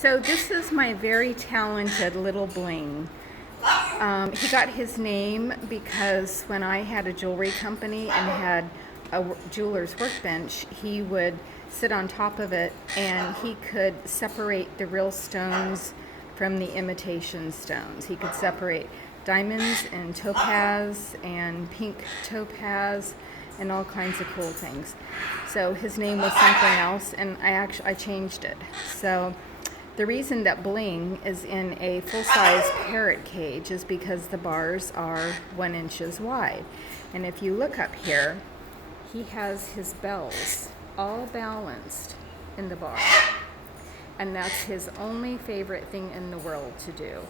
So this is my very talented little Bling. He got his name because when I had a jewelry company and had a jeweler's workbench, he would sit on top of it and he could separate the real stones from the imitation stones. He could separate diamonds and topaz and pink topaz and all kinds of cool things. So his name was something else, and I changed it. So the reason that Bling is in a full-size parrot cage is because the bars are 1 inch wide. And if you look up here, he has his bells all balanced in the bar. And that's his only favorite thing in the world to do.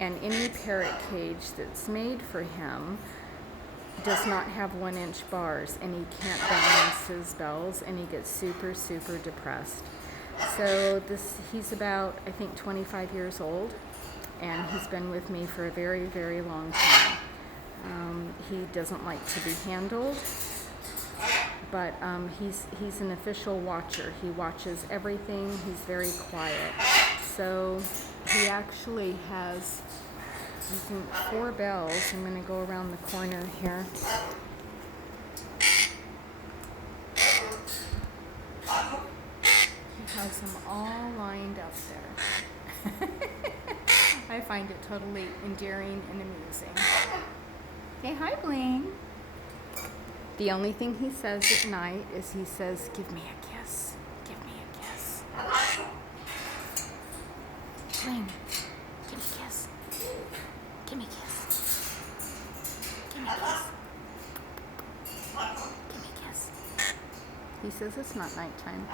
And any parrot cage that's made for him does not have 1 inch bars, and he can't balance his bells, and he gets super, super depressed. So he's about, I think, 25 years old, and he's been with me for a very, very long time. He doesn't like to be handled, but he's an official watcher. He watches everything. He's very quiet. So he actually has 4 bells. I'm going to go around the corner here. He has them all lined up there. I find it totally endearing and amusing. Hey, hi, Bling. The only thing he says at night is he says, "Give me a kiss. Give me a kiss." Bling, give me a kiss. Give me a kiss. Give me a kiss. Give me a kiss. He says it's not nighttime.